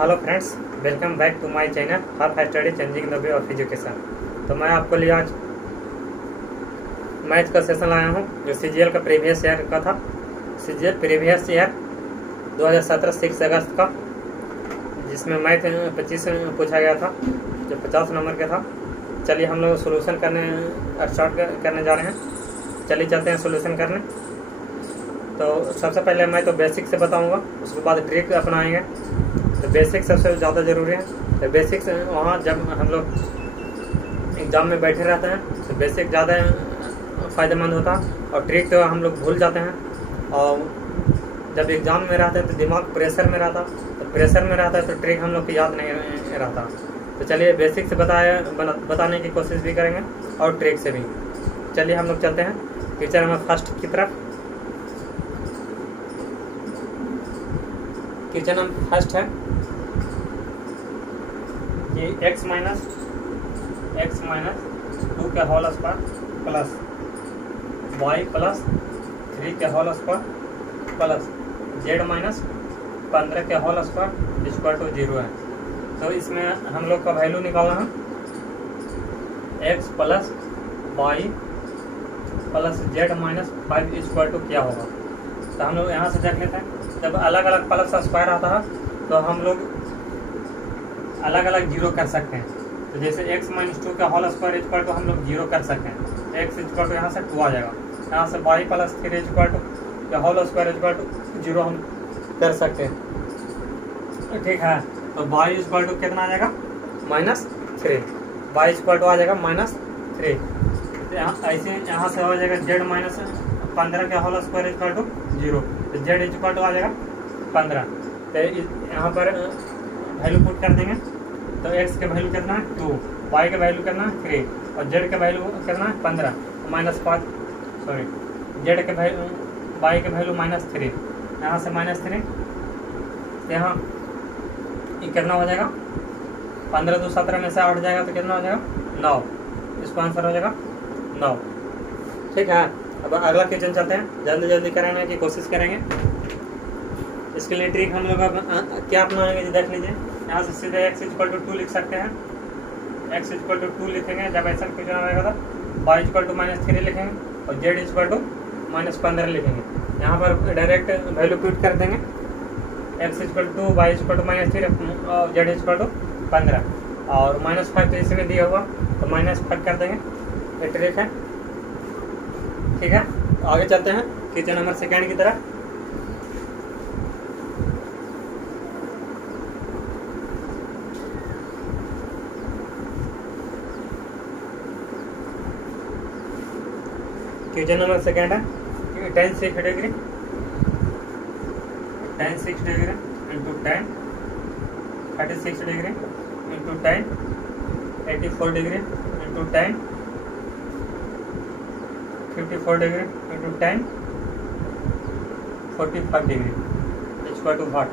Hello friends, welcome back to my channel half study changing the way of education. तो मैं आपके लिए आज मैथ का सेशन लाया हूं जो सीजीएल का प्रीवियस ईयर का था। सीजीएल प्रीवियस ईयर 2017 6 अगस्त का, जिसमें मैथ 25 पूछा गया था जो 50 नंबर का था। चलिए हम लोग सोल्यूशन करने स्टार्ट करने जा रहे हैं। चलिए चलते हैं सोल्यूशन करने। तो सबसे पहले मैं तो बेसिक से बताऊंगा, उसके बाद ट्रिक अपनाएंगे। तो बेसिक सबसे ज़्यादा ज़रूरी है। तो बेसिक्स वहाँ जब हम लोग एग्ज़ाम में बैठे रहते हैं तो बेसिक ज़्यादा फ़ायदेमंद होता है, और ट्रिक तो हम लोग भूल जाते हैं। और जब एग्ज़ाम में रहते हैं तो दिमाग प्रेशर में रहता, तो प्रेशर में रहता है तो ट्रिक हम लोग को याद नहीं रहता। तो चलिए बेसिक से बताने की कोशिश भी करेंगे और ट्रिक से भी। चलिए हम लोग चलते हैं क्वेश्चन नंबर फर्स्ट की तरफ। क्वेश्चन नंबर फर्स्ट है कि x माइनस 2 के whole square plus y plus 3 के whole square plus z minus 15 के होल स्क्वायर इक्वल टू 0 है। तो इसमें हम लोग का वैल्यू निकालना है x plus y plus z minus 5 equal to क्या होगा। तो हम लोग यहाँ से देख लेते हैं। जब अलग अलग प्लस स्क्वायर आता है तो हम लोग अलग अलग जीरो कर सकते हैं। तो जैसे x माइनस 2 का होल स्क्वायर इक्वल टू हम लोग जीरो कर सकते हैं। x इक्वल टू यहाँ से 2 आ जाएगा, यहाँ से y प्लस 3 इक्वल टू या होल स्क्वायर इक्वल टू 0 हम कर सकते हैं। ठीक है, तो y इक्वल टू कितना आ जाएगा -3, y इक्वल टू आ जाएगा -3। ऐसे यहाँ से हो जाएगा z माइनस 15 का होल स्क्वायर इक्वल टू 0, तो z इक्वल टू आ जाएगा 15। तो यहाँ पर वैल्यू पुट कर देंगे। तो x के वैल्यू कितना है 2, y के वैल्यू कितना है 3 और z के वैल्यू कितना है 15, -5 सॉरी z के वैल्यू y के वैल्यू -3, यहाँ से -3। यहाँ ये कितना हो जाएगा 15 2 17 में से 8 जाएगा तो कितना हो जाएगा 9। इसका आंसर हो जाएगा 9। ठीक है, अब अगला क्वेश्चन चलते हैं, जल्दी जल्दी कराने की कोशिश करेंगे। इसके लिए ट्रिक हम लोग क्या अपनाएंगे जी देख लीजिए। यहाँ से सीधे x इक्वल टू 2 लिख सकते हैं। x इक्वल टू 2 लिखेंगे जब ऐसा क्वेश्चन आएगा तो y इक्वल टू -3 लिखेंगे और z इक्वल टू -15 लिखेंगे। यहाँ पर डायरेक्ट वैल्यू पुट कर देंगे। x equal to y equal to -3 और z इक्वल टू 15 और -5 तो इसी में दिया हुआ तो -5 कर देंगे। ये ट्रिक है। ठीक है, आगे चलते हैं क्वेश्चन नंबर सेकेंड की तरफ। क्वेश्चन नंबर सेकेंड है tan 6 degree into tan 36 degree into tan 84 degree into tan 54 degree into tan 45 degree equal to what.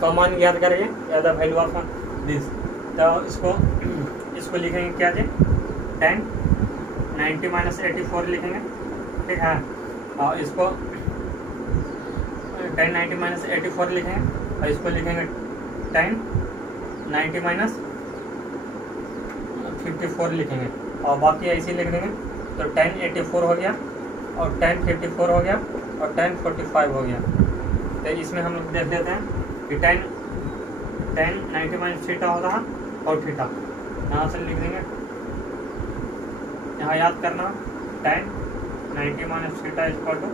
तो मान याद करेंगे या द वैल्यू ऑफ दिस। तो इसको लिखेंगे क्या जी tan 90 - 84 लिखेंगे। ठीक है, और इसको tan 90 - 84 लिखेंगे और इसको लिखेंगे tan 90 - 54 लिखेंगे और बाकी ऐसे लिख देंगे। तो tan 84 हो गया और tan 54 हो गया और tan 45 हो गया। तो इसमें हम लोग देख लेते हैं कि tan 90 - थीटा होता है और थीटा यहाँ से लिख देंगे। यहाँ याद करना tan 90 - थीटा इक्वल टू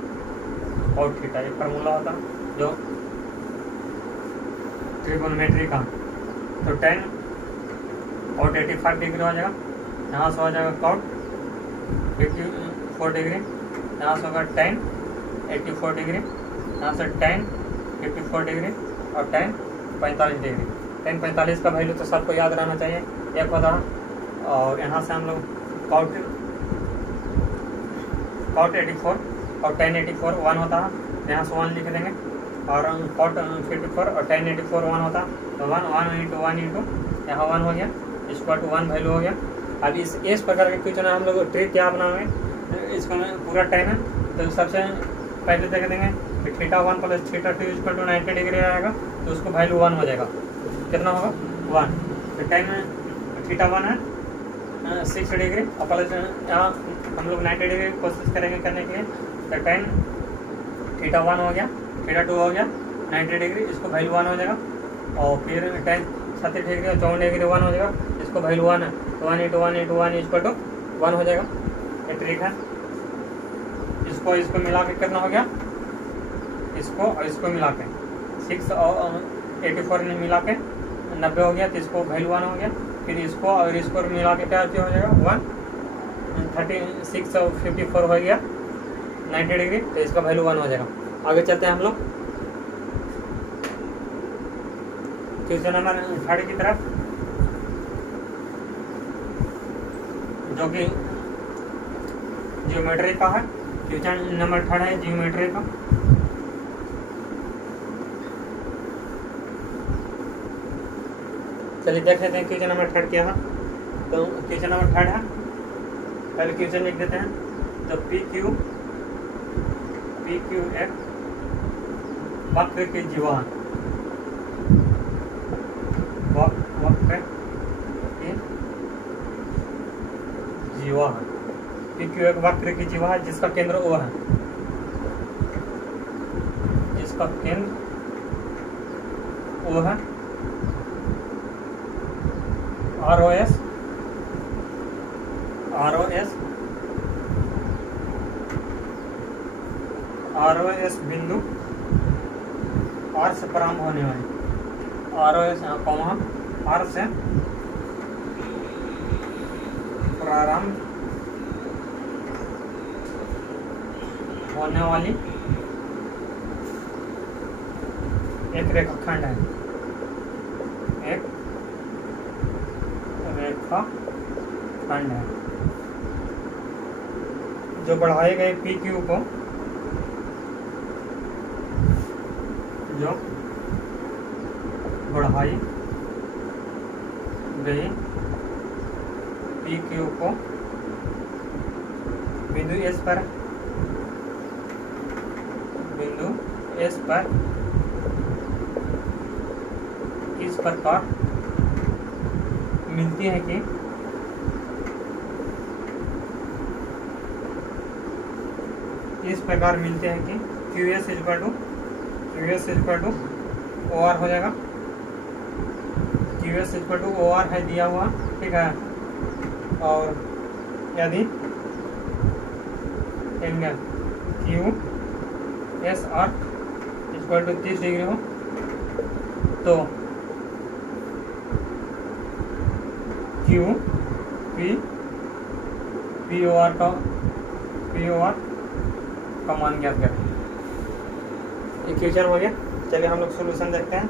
और थीटा, एक फार्मूला होता है जो ट्रिगोनोमेट्री का। तो tan और 85 डिग्री हो जाएगा, यहाँ से हो जाएगा cot 54 डिग्री, यहाँ से होगा tan 84 डिग्री, यहाँ से tan 54 डिग्री और tan 45 डिग्री। tan 45 का वैल्यू तो सबको याद रहना चाहिए, एक होता है। और यहाँ से हम लोग cot 84 और tan 84 1 होता है, यहाँ से 1 लिख देंगे। और cot 54 और tan 84 1 होता है, तो 1 इंटू 1 इंटू यहाँ 1 हो गया इक्वल टू 1 वैल्यू हो गया। अब इस प्रकार के क्वेश्चन हम लोग ट्रिक क्या बनाएंगे, इसको पूरा टाइम है। तो सबसे पहले देख देंगे फिर theta 1 plus theta 2 equal to 90 degree आएगा, तो उसको वैल्यू 1 हो जाएगा। कितना होगा 1। फिर टेन थीटा 1 है 6 डिग्री और प्लस यहाँ हम लोग 90 डिग्री कोशिश करेंगे करने के लिए, तो टेन थीटा 1 हो गया, थीटा 2 हो गया 90 डिग्री, इसको वैल्यू 1 हो जाएगा। और फिर टेन 36 डिग्री और 54 डिग्री 1 हो जाएगा, इसको वैल्यू 1 है, तो 1 × 1 × 1 इक्वल टू 1 हो जाएगा। ये ट्रिक है। इसको मिला के कितना हो गया, इसको और इसको मिला के 6 और 84 में मिला के 90 हो गया, तो इसको वैल्यू 1 हो गया। फिर इसको और इसको मिला के क्या हो जाएगा 1, 36 और 54 हो गया 90 डिग्री, तो इसका वैल्यू 1 हो जाएगा। आगे चलते हैं हम लोग क्वेश्चन नंबर 3 की तरफ, जो कि ज्योमेट्री का है। क्वेश्चन नंबर 3 है ज्योमेट्री का। चलिए देख लेते हैं क्वेश्चन नंबर 3 क्या है। तो क्वेश्चन नंबर 3 है, पहले क्वेश्चन लिख देते हैं। तो पी क्यू एक वक्र की जीवा है, वक्र की जीवा है। पी क्यू एक वक्र की जीवा है जिसका केंद्र O है, जिसका केंद्र O है। ROS बिंदु R से प्रारंभ होने वाली, ROS R से प्रारंभ होने वाली एक रेखाखंड है, एक रेखाखंड है जो बढ़ाए गए पी क्यू को, जो बढ़ाई गई पी क्यू को बिंदु एस पर इस प्रकार मिलती है कि QS इक्वल टू OR हो जाएगा। QS इक्वल टू OR है दिया हुआ, ठीक है। और यदि angle QSR equal to 30 degree हो, तो POR का मान ज्ञात करें। इक्वेशन हो गया। चलिए हम लोग सॉल्यूशन देखते हैं।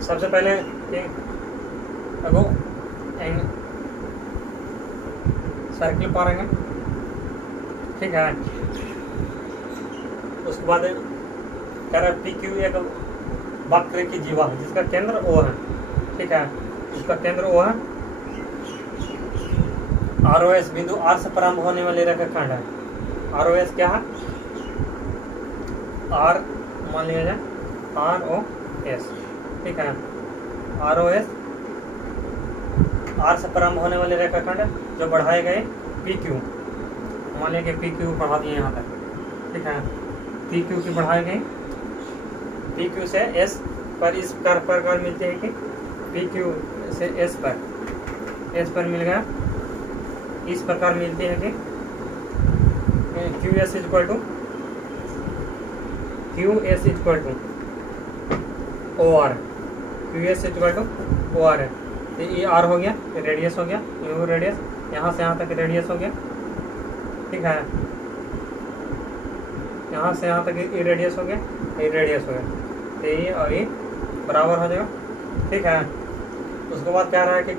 सबसे पहले अगो सर्किल पारेंगे, ठीक है। उसके बाद कह रहा पी क्यू एक वक्र की जीवा है जिसका केंद्र O है, ठीक है। इसका केंद्र O है। ROS बिंदु R से प्रारंभ होने वाले रेखाखंड है। ROS क्या है, R मान लिया जाए ROS, ठीक है। ROS R से प्रारंभ होने वाले रेखाखंड है जो बढ़ाए गए PQ, मान लिया कि PQ बढ़ा दिए यहाँ तक, ठीक है। PQ की बढ़ाई गई, PQ से S पर इस प्रकार मिलते हैं कि PQ से S पर मिल गया, इस प्रकार मिलती है कि QS equal to OR, QS equal to OR है। तो ये R हो गया, रेडियस हो गया, ये रेडियस यहाँ से यहाँ तक रेडियस हो गया, ठीक है। यहाँ से यहाँ तक ये रेडियस हो गया, ये रेडियस हो गया, तो ये और ये बराबर हो जाएगा, ठीक है। उसके बाद क्या रहा है कि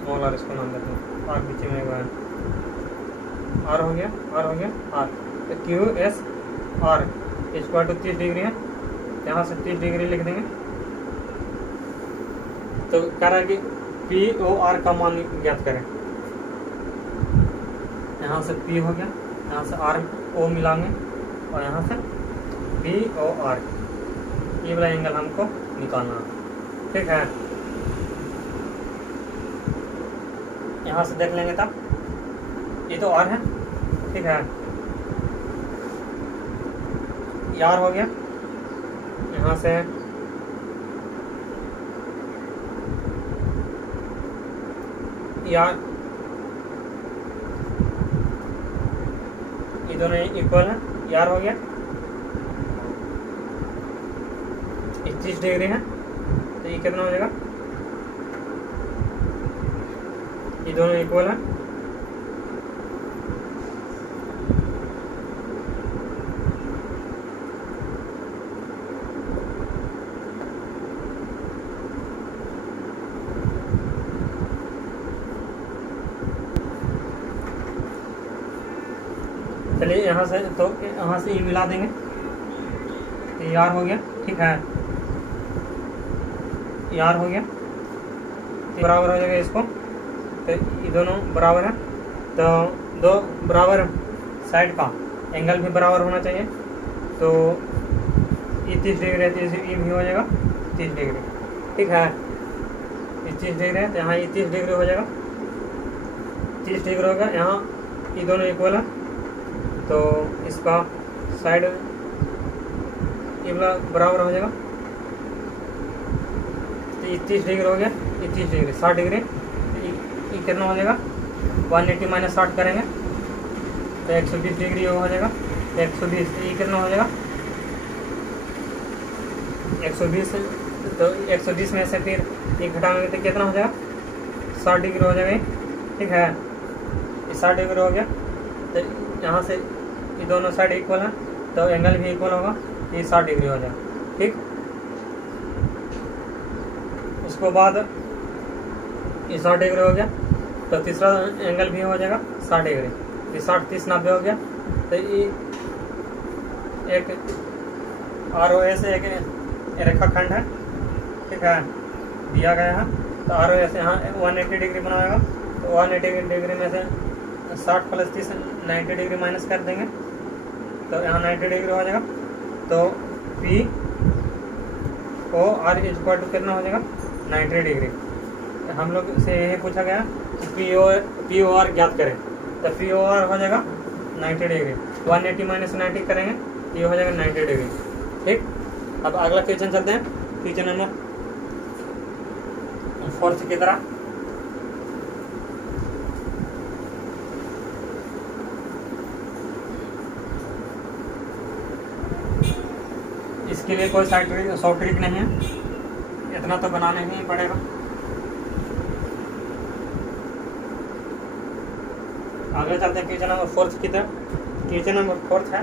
स्मॉल आर इसको नाम देते हैं, आर पीछे में एन, आर हो गया, आर हो गया, आर। तो Q S R equal to 30 degree है, यहाँ से 30 डिग्री लिख देंगे। तो कह रहा है कि पी ओ आर का मान ज्ञात करें। यहाँ से पी हो गया, यहाँ से आर ओ मिलाएंगे और यहाँ से पी ओ आर, ये वाला एंगल हमको निकालना है, ठीक है। यहाँ से देख लेंगे तब, ये तो आर है, ठीक है, ये आर हो गया। यहाँ से यार ये दोनों इक्वल है, यार हो गया, 30 डिग्री है, तो ये कितना हो जाएगा, ये दोनों इक्वल है, चलिए यहाँ से, तो यहाँ से ये मिला देंगे, ये यार हो गया, ठीक है, यार हो गया, बराबर हो जाएगा इसको, तो ये दोनों बराबर है, तो दो बराबर साइड का एंगल भी बराबर होना चाहिए। तो ये 30 डिग्री है, तो ये भी हो जाएगा 30 डिग्री, ठीक है, ये 30 डिग्री है, तो यहाँ ये 30 डिग्री हो जाएगा, 30 डिग्री होगा। यहाँ ये दोनों इक्वल है, तो इसका साइड ये वाला बराबर हो जाएगा, तो ये 30 डिग्री हो गया, ये 30 डिग्री, 60 डिग्री, ये कितना हो जाएगा, 180 माइनस 60 करेंगे तो 120 डिग्री हो जाएगा, तो 120, तो ये कितना हो जाएगा 120, तो 120 में से फिर ये घटाएंगे तो कितना हो जाएगा 60 डिग्री हो जाएगा, ठीक है, ये 60 डिग्री हो गया। तो यहाँ से ये दोनों साइड इक्वल है, तो एंगल भी इक्वल होगा, ये 60 डिग्री हो जाएगा, ठीक। उसके बाद ये 60 डिग्री हो गया, तो तीसरा एंगल भी हो जाएगा 60 डिग्री, ये 60 30 90 हो गया। तो ये एक आर ओ एस एक रेखाखंड है, ठीक है, दिया गया है, तो आर ओ एस यहाँ 180 डिग्री बनाएगा, तो 180 डिग्री में से 60 प्लस 30 90 डिग्री माइनस कर देंगे, तो यहाँ 90 डिग्री हो जाएगा। तो P O R equal to कितना हो जाएगा 90 डिग्री। हम लोग से यही पूछा गया कि पी ओ आर ज्ञात करें, तो पी ओ आर हो जाएगा 90 डिग्री, 180 माइनस 90 करेंगे, ये हो जाएगा 90 डिग्री, ठीक। अब अगला क्वेश्चन चलते हैं, क्वेश्चन नंबर 4 की तरह। इसके लिए कोई सॉफ्ट ट्रिक नहीं है, इतना तो बनाने ही पड़ेगा। आगे चलते हैं क्वेश्चन नंबर 4 की तरफ। क्वेश्चन नंबर 4 है,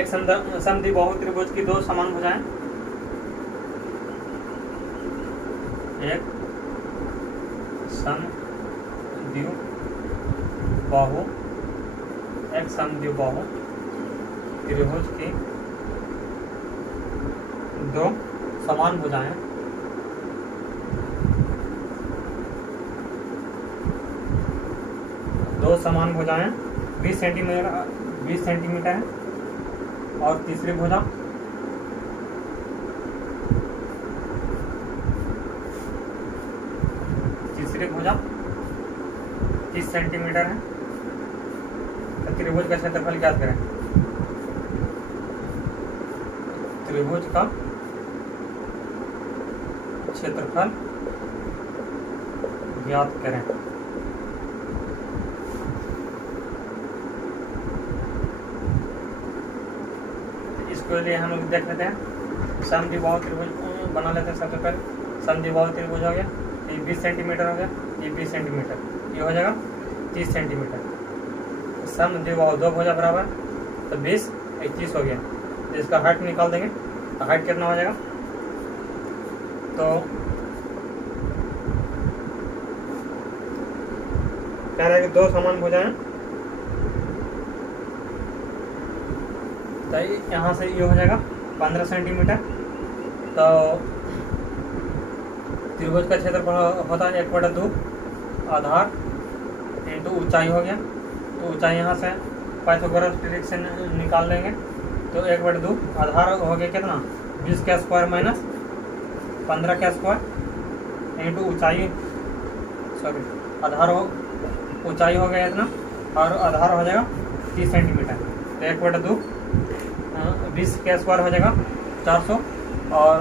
एक समद्विबाहु त्रिभुज की दो समान भुजाएं, एक समद्विबाहु त्रिभुज की दो समान भुजाएं दो समान भुजाएं 20 सेंटीमीटर है, और तीसरी भुजा तीसरी भुजा 30 सेंटीमीटर है। तो त्रिभुज का क्षेत्रफल ज्ञात करें। त्रिभुज का क्षेत्रफल ज्ञात करें। इसके लिए हम लोग देख लेते हैं, समद्विबाहु त्रिभुज बना लेते हैं। सबसे पहले समद्विबाहु त्रिभुज हो गया, ये 20 सेंटीमीटर हो गया, ये 20 सेंटीमीटर, ये हो जाएगा 30 सेंटीमीटर। समद्विबाहु दो भुजा बराबर, तो 20 30 हो गया। तो इसका हाइट निकाल देंगे, तो हाइट कितना हो जाएगा, तो कह रहा है कि दो समान भुजाएं, तो यहाँ से ये हो जाएगा 15 सेंटीमीटर। तो त्रिभुज का क्षेत्रफल होता है 1/2 आधार इंटू ऊंचाई हो गया। तो ऊंचाई यहाँ से पाइथागोरस ट्रिक से निकाल लेंगे। तो 1/2 आधार हो गया कितना, 20 का स्क्वायर माइनस 15 का स्क्वायर इंटू ऊंचाई, सॉरी आधार हो, ऊंचाई हो गया इतना और आधार हो जाएगा 30 सेंटीमीटर। तो 1/2 20 का स्क्वायर हो जाएगा 400 और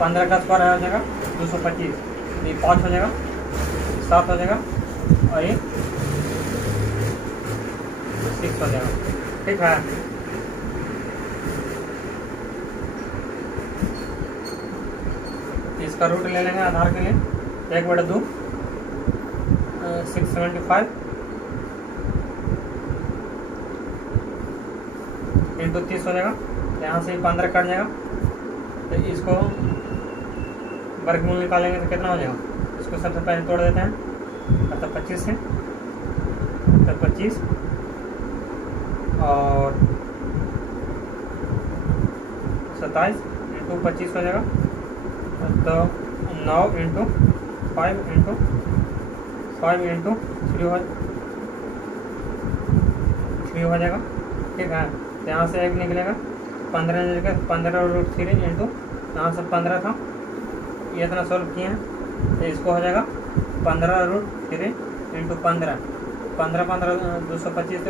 15 का स्क्वायर हो जाएगा 225, ये 5 हो जाएगा, 7 हो जाएगा और ये 6 हो जाएगा। ठीक है, इसका रूट ले लेंगे आधार के लिए। 1/2 675 इंटू 30 हो जाएगा। यहाँ से 15 कट जाएगा, तो इसको वर्गमूल निकालेंगे तो कितना हो जाएगा। इसको सबसे पहले तोड़ देते हैं, मतलब 25 से, तो 25 और 27 इंटू 25 हो जाएगा। तो 9 इंटू 5 इंटू 5 इंटू 3 हो जाएगा। ठीक है, तो यहाँ से एक निकलेगा 15 निकलेगा, 15√3 इंटू यहाँ से 15 था, ये इतना सोल्व किए हैं, तो इसको हो जाएगा 15√3 इंटू 15 225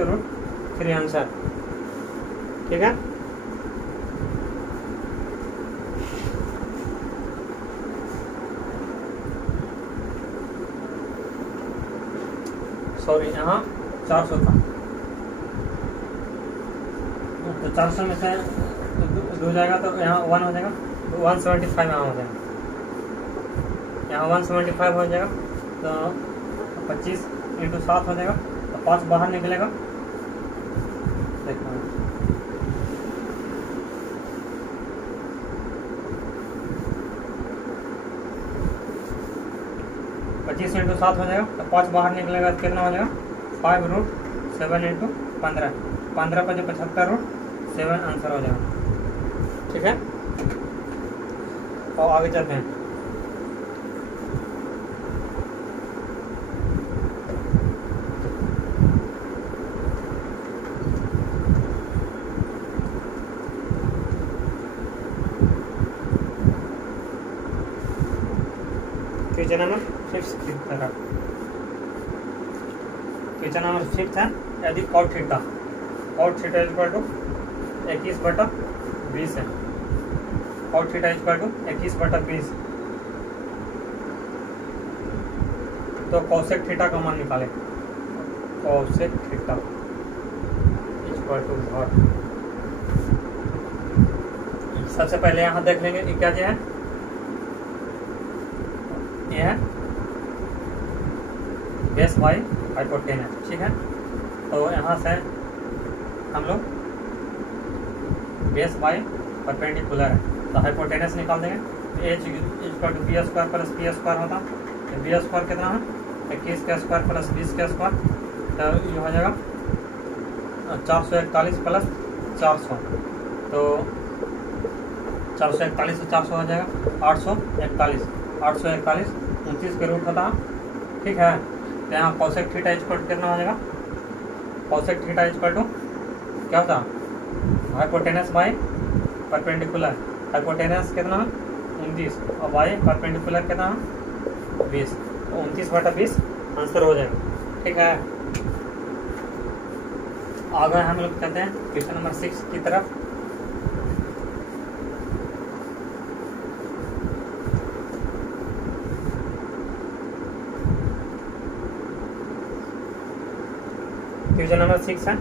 √3 आंसर। ठीक है, सॉरी यहाँ 400 था, तो 400 में से 2 जाएगा तो यहाँ 1 हो जाएगा, 175 यहाँ हो जाएगा, यहाँ 175 हो जाएगा। तो 25 इंटू 7 हो जाएगा, तो 5 बाहर निकलेगा। देखो 25 इंटू 7 हो जाएगा, तो 5 बाहर निकलेगा तो कितना हो जाएगा 5√7 इंटू 15 पर जो 75√7 आंसर हो जाएगा। ठीक है, और आगे चलते हैं। क्वेश्चन नंबर 5 की तरफ, क्वेश्चन नंबर 6 है, यदि cot थीटा इक्वल टू 21/20 है, cot थीटा इक्वल टू 21/20, तो cosec थीटा का मान निकाले। cosec theta equal to what, सबसे पहले यहाँ देख लेंगे कि क्या है, ये है बेस बाई हाइपोटेनस। ठीक है, तो यहाँ से हम लोग बेस बाई परपेंडिकुलर है, तो हाइपोटेनस निकाल देंगे। H equal to B square plus P square होता, तो बी स्क्वायर कितना है 21 का स्क्वायर प्लस 20 का स्क्वायर, तो ये हो जाएगा 441 प्लस 400, तो 441 से 400 हो जाएगा 841, 29 के रूट होता। ठीक है, तो यहाँ cosec थीटा इक्वल टू कितना हो जाएगा, cosec थीटा इक्वल टू क्या होता हाइपोटेनस बाई परपेंडिकुलर, हाइपोटेनस कितना 29 और बाई परपेंडिकुलर कितना 20, तो 29/20 आंसर हो जाएगा। ठीक है, आगे हम लोग कहते हैं क्वेश्चन नंबर 6 की तरफ। क्वेश्चन नंबर 6 है,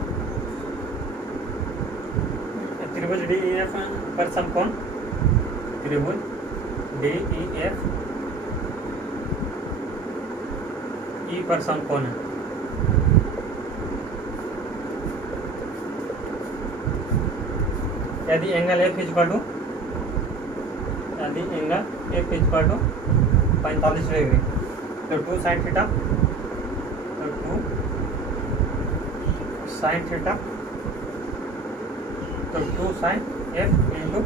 त्रिभुज DEF पर समकोण, त्रिभुज DEF E पर समकोण है। यदि angle F equal to F equal to 45 degree. तो 2 साइन थीटा, तो 2 साइन थीटा, तो 2 sine F into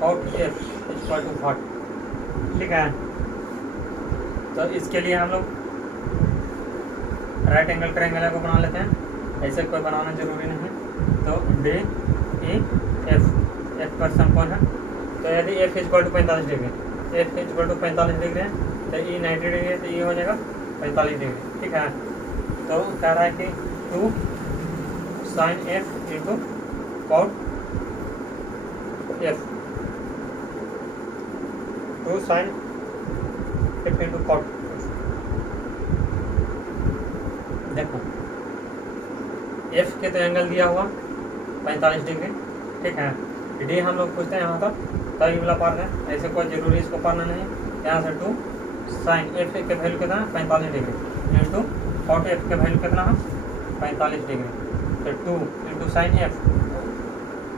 cot F equal to 40। ठीक है। तो इसके लिए हम लोग राइट एंगल ट्रायंगल को बना लेते हैं, ऐसे कोई बनाना जरूरी नहीं है। तो डी ई एफ, एफ पर समकोण है। तो यदि F equal to 45 degree, F equal to 45 degree है, तो ई 90 डिग्री है, तो ये हो जाएगा 45 डिग्री। ठीक है। तो कह रहा है कि 2 sine F into cot F, 2 sine F into cot. देखो एफ के तो एंगल दिया हुआ 45 डिग्री। ठीक है। डी हम लोग पूछते हैं यहाँ तक, तभी वाला पार्ट है, ऐसे कोई जरूरी इसको पढ़ना नहीं। यहाँ से 2 साइन एफ के वैल्यू कितना है 45 डिग्री इंटू कॉट एफ के वैल्यू कितना है 45 डिग्री। तो 2 इंटू साइन एफ,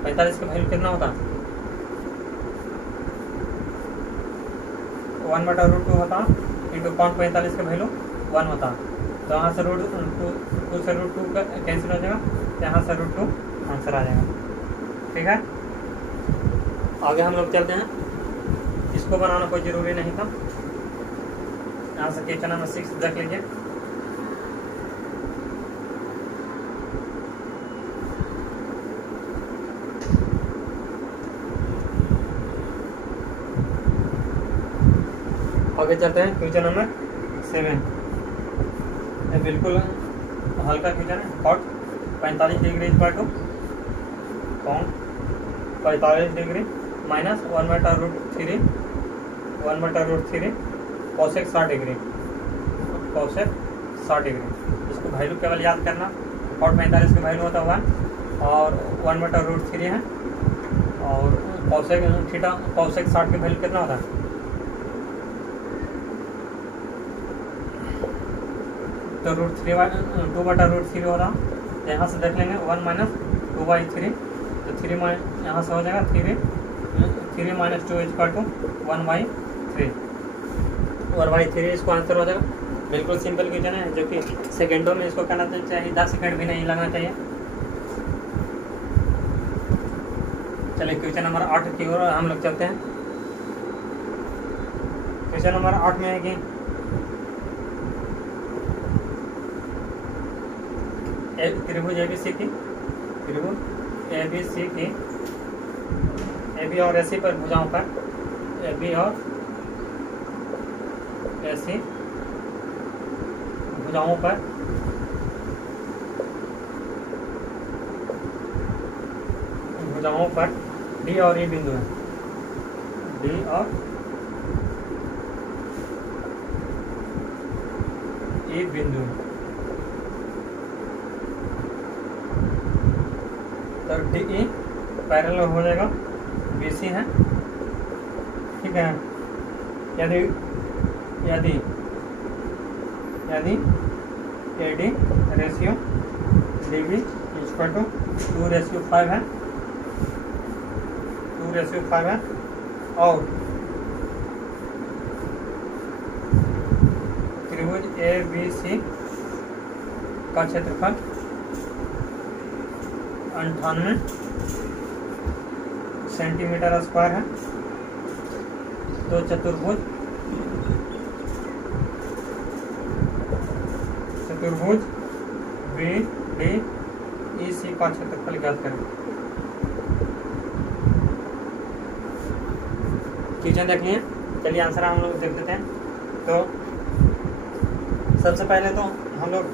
45 का वैल्यू कितना होता है 1/√2 होता है, इंटू कॉट 45 का वैल्यू 1 होता है। तो यहाँ से √2 से √2 का कैंसिल हो जाएगा, यहाँ से √2 आंसर आ जाएगा। ठीक है। आगे हम लोग चलते हैं, इसको बनाना कोई ज़रूरी नहीं था। यहाँ से क्वेश्चन नंबर 6 देख लीजिए। आगे चलते हैं क्वेश्चन नंबर 7। ये बिल्कुल हल्का क्वेश्चन है। कॉट 45 डिग्री इक्वल टू कॉन 45 degree minus 1/√3 cosec 60 degree, cosec 60 degree. इसको वैल्यू केवल याद करना। कॉट 45 का वैल्यू होता है 1 और 1/√3 है, और कोसेक थीटा कोसेक 60 की वैल्यू कितना होता है तो √2/√3 हो रहा। यहाँ से देख लेंगे 1 माइनस 2/3, तो 3 यहाँ से हो जाएगा 3 माइनस 2 इक्वल टू 1/3, 1/3 इसको आंसर हो जाएगा। बिल्कुल सिंपल क्वेश्चन है, जो कि सेकेंडों में इसको करना चाहिए, 10 सेकंड भी नहीं लगना चाहिए। चलिए क्वेश्चन नंबर 8 की ओर हम लोग चलते हैं। क्वेश्चन नंबर 8 में है कि त्रिभुज एबीसी की, त्रिभुज एबीसी की, एबी और एसी पर भुजाओं पर, एबी और एसी भुजाओं पर डी और ई बिंदु है, डी और ई बिंदु। तो डी ई पैरेलल हो जाएगा बीसी है। ठीक है। यदि यदि यदि AD ratio DB equal to 2:5 है, 2:5 है, और त्रिभुज ए बी सी का क्षेत्रफल 98 सेंटीमीटर स्क्वायर है, तो चतुर्भुज बी डी ई सी का क्षेत्रफल ज्ञात करें। क्वेश्चन देख लिए। चलिए आंसर हम लोग देख लेते हैं। तो सबसे पहले तो हम लोग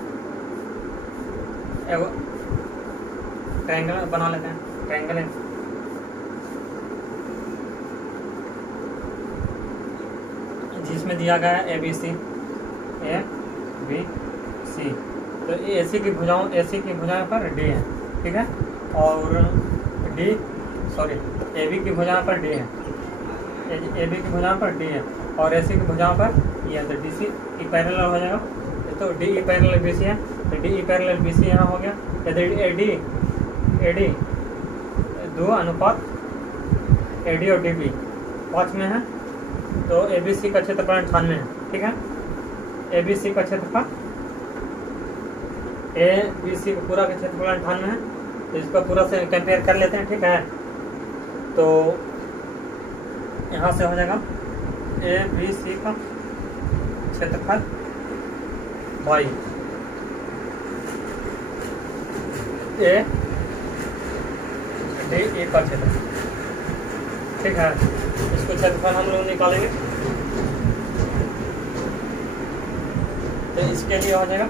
ट्रायंगल बना लेते हैं। ट्रायंगल है जिसमें दिया गया है ए बी सी तो एसी की भुजाओं पर डी है। ठीक है। और ए बी की भुजाओं पर डी है, ए बी की भुजाओं पर डी है, और एसी की भुजाओं पर ये है। तो डी सी ई पैरेलल हो जाएगा। तो D E parallel B C है, तो D E parallel B C यहाँ हो गया। यदि ए डी 2 अनुपात ए डी और डी बी 5 में है, तो ABC का क्षेत्रफल 98 है। ठीक है, ABC का क्षेत्रफल, ABC का पूरा का क्षेत्रफल 98 है, तो इसका पूरा से कंपेयर कर लेते हैं। ठीक है, तो यहाँ से हो जाएगा ABC का क्षेत्रफल y ADE का क्षेत्रफल। ठीक है, इसको क्षेत्रफल हम लोग निकालेंगे, तो इसके लिए हो जाएगा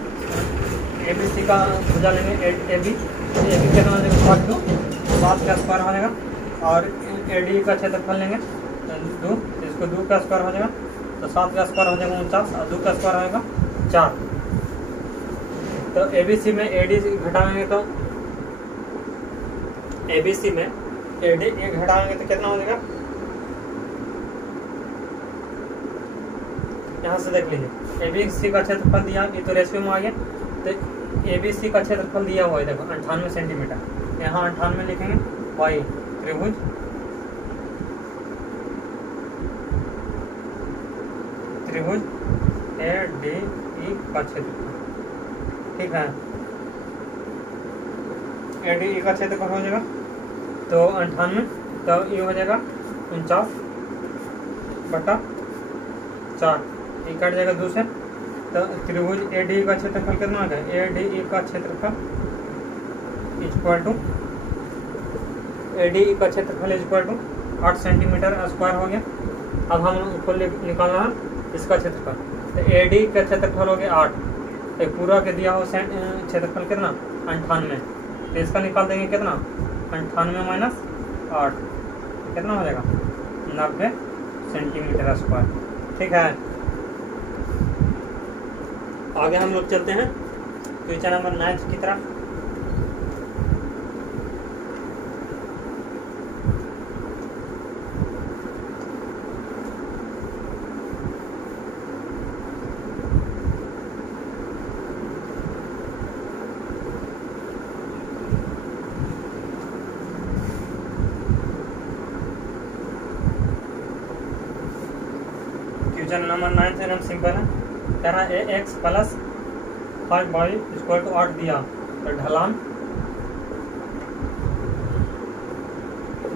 ABC का भुजा लेंगे, AB कितना हो जाएगा 42, 7 का स्क्वायर हो जाएगा, और ADE का क्षेत्रफल लेंगे 2, इसको 2 का स्क्वायर हो जाएगा, तो 7 का स्क्वायर हो जाएगा 49, और 2 का स्क्वायर हो जाएगा 4। तो ABC में AD घटाएंगे, तो ABC में AD घटाएंगे तो कितना हो जाएगा, यहाँ से देख लीजिए ABC का क्षेत्रफल दिया, ये तो रेशियो में आ गया, तो ABC का क्षेत्रफल दिया हुआ है, देखो 98 सेंटीमीटर, यहाँ 98 लिखेंगे, y त्रिभुज ADE का क्षेत्रफल। ठीक है, ADE का क्षेत्रफल हो जाएगा तो 98, तो ये हो जाएगा 49/4, ये कट जाएगा 2 से, तो त्रिभुज ADE का क्षेत्रफल कितना आ गया, ADE का क्षेत्रफल इक्वल टू ADE का क्षेत्रफल इक्वल टू 8 सेंटीमीटर स्क्वायर हो गया। अब हम उसको निकालना है इसका क्षेत्रफल, तो ADE का क्षेत्रफल हो गया 8, तो पूरा के दिया हो क्षेत्रफल कितना 98, तो इसका निकाल देंगे कितना 98 माइनस 8, कितना हो जाएगा 90 सेंटीमीटर स्क्वायर। ठीक है, आगे हम लोग चलते हैं क्वेश्चन नंबर 9 की तरफ। क्वेश्चन नंबर 9 से एकदम सिंपल है, कह रहा है AX plus 5y equal to 8 दिया, तो ढलान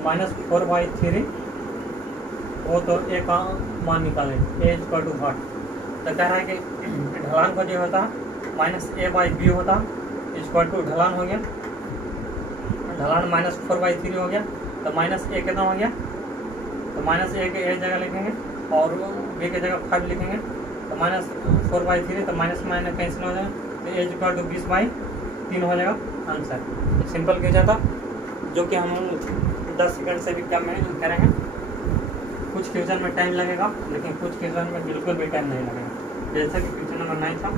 -4/3 वो, तो A का मान निकालें, A इक्वल टू 8, तो कह रहा है कि ढलान को जो होता है -A/B होता इक्वल टू ढलान हो गया, ढलान -4/3 हो गया, तो -A कितना हो गया, तो -A के A जगह लिखेंगे और B की जगह 5 लिखेंगे, तो -4/3, तो माइनस माइनस कैंसिल हो जाएगा, तो A इक्वल टू 20/3 हो जाएगा आंसर। सिंपल क्वेश्चन था जो कि हम 10 सेकंड से भी कम में करेंगे। कुछ क्वेश्चन में टाइम लगेगा, लेकिन कुछ क्वेश्चन में बिल्कुल भी टाइम नहीं लगेगा, जैसा कि क्वेश्चन नंबर 9 था।